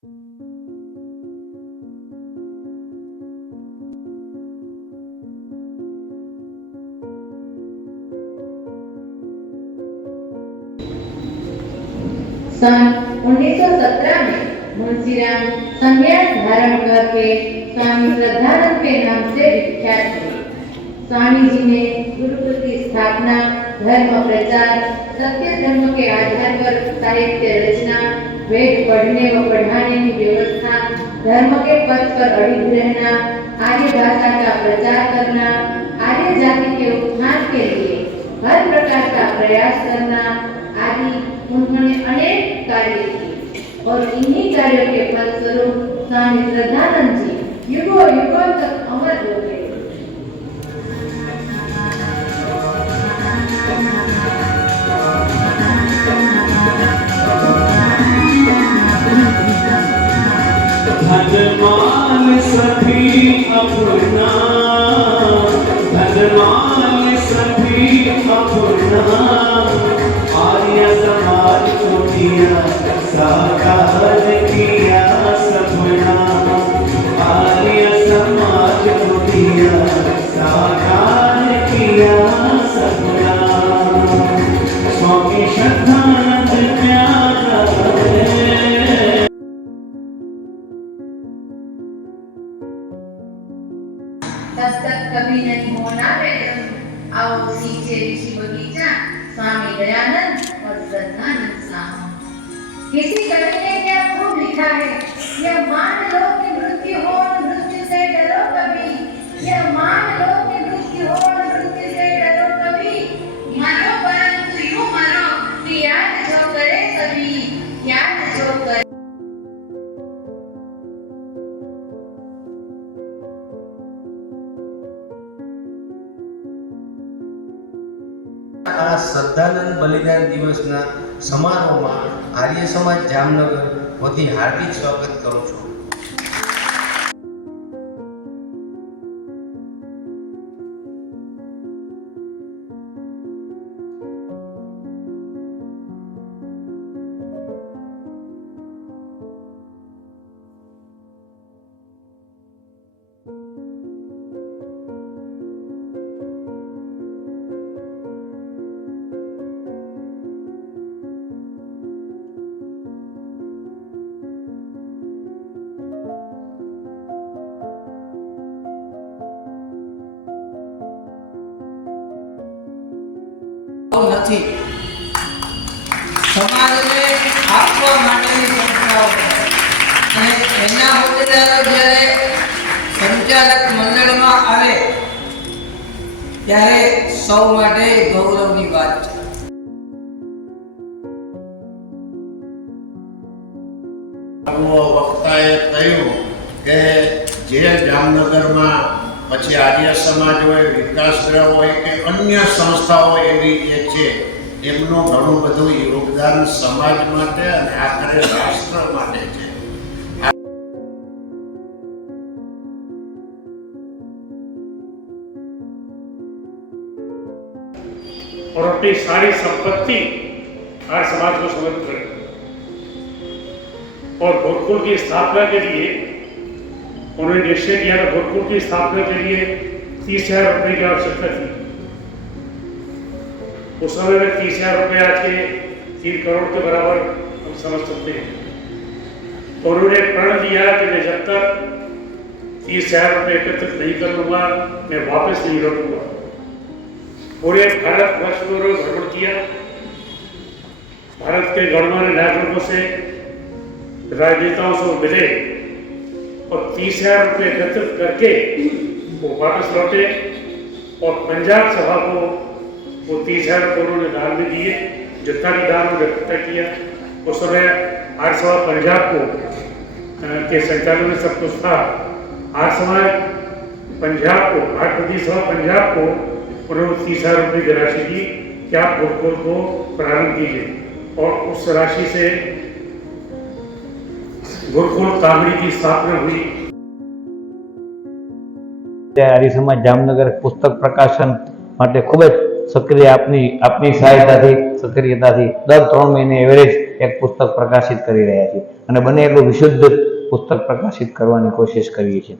सन 1917 में मुंशीराम संन्यास धारण करके स्वामी श्रद्धानंद के नाम से विख्यात हुए। स्वामी जी ने गुरुकुल की स्थापना, धर्म प्रचार, सत्य धर्म के आधार पर साहित्य रचना, वेद पढ़ने व पढ़ाने की व्यवस्था, धर्म के पथ पर अड़िग रहना, आर्य भाषा का प्रचार करना, आर्य जाति के उत्थान के लिए हर प्रकार का प्रयास करना आदि उन्होंने अनेक कार्य किए और इन्हीं कार्यों के फलस्वरूप स्वामी श्रद्धानंद जी युगों युगों तक अमर हो गए। भगवान सभी अपना, भगवान सभी अपना, आर्य समाज को किया साकार किया सपना, आर्य समाज को किया साकार किया सपना। स्वामी श्रद्धानंद प्यारा है। तब तक कभी नहीं होना मैडम, आओ सींचे ऋषि बगीचा, स्वामी दयानंद और श्रद्धानंद साहब। किसी कवि ने क्या खूब लिखा है, यह मान लो कि मृत्यु हो और मृत्यु से डरो कभी, यह मान लो कि मृत्यु हो और मृत्यु से डरो कभी, मरो परंतु यूं मरो कि याद जो करे सभी, याद जो करे। આ શ્રદ્ધાનંદ બલિદાન દિવસના સમારોહમાં આર્ય સમાજ જામનગર વતી હાર્દિક સ્વાગત કરું છું। નથી સમાજને આપવા માટેની સંસ્થાઓ અને એના હોદ્દેદારો જ્યારે સંચાલક મંડળમાં આવે ત્યારે સૌ માટે ગૌરવની વાત છે। વક્તાએ કહ્યું કે જે જામનગરમાં પછી આર્ય સમાજ હોય, વિકાસ ગ્રહ હોય કે અન્ય સંસ્થાઓ એવી જે છે એમનું ઘણું બધું યોગદાન સમાજ માટે અને આખરે રાષ્ટ્ર માટે છે। और अपनी सारी संपत्ति आर्य समाज को समर्पित करें और गुरुकुल की स्थापना के लिए उन्होंने निश्चय किया था। गुरुकुल की स्थापना के लिए 30,000 रुपये की आवश्यकता थी। उस समय में 30,000 रुपये आज के 3 करोड़ के बराबर हम समझ सकते हैं। तो उन्होंने प्रण दिया कि मैं जब तक 30,000 रुपये एकत्रित नहीं कर लूँगा मैं वापस नहीं लौटूंगा। पूरे भारत वर्ष में उन्होंने भ्रमण किया, भारत के गणमान्य नागरिकों से, राजनेताओं से मिले और 30,000 रुपये एकत्रित करके वो वापस लौटे और पंजाब सभा को वो 30,000 रुपये उन्होंने दान में दिए। जितना भी दान उन्होंने इकट्ठा किया उस समय आर्य सभा पंजाब को के संचालन में सब कुछ था। आर्य समाज पंजाब को, आर्य प्रदेश सभा पंजाब को उन्होंने 30,000 रुपये की राशि दी कि आप गुरुकुल को प्रारंभ कीजिए और उस राशि से गुरुकुल कामड़ी की स्थापना हुई। आर्य समाज जामनगर पुस्तक प्रकाशन माटे खूब ज सक्रिय आपनी सहायता थी, सक्रियता थी। दर 3 महीने एवरेज એક પુસ્તક પ્રકાશિત કરી રહ્યા છીએ અને બને એટલું વિશુદ્ધ પુસ્તક પ્રકાશિત કરવાની કોશિશ કરીએ છીએ.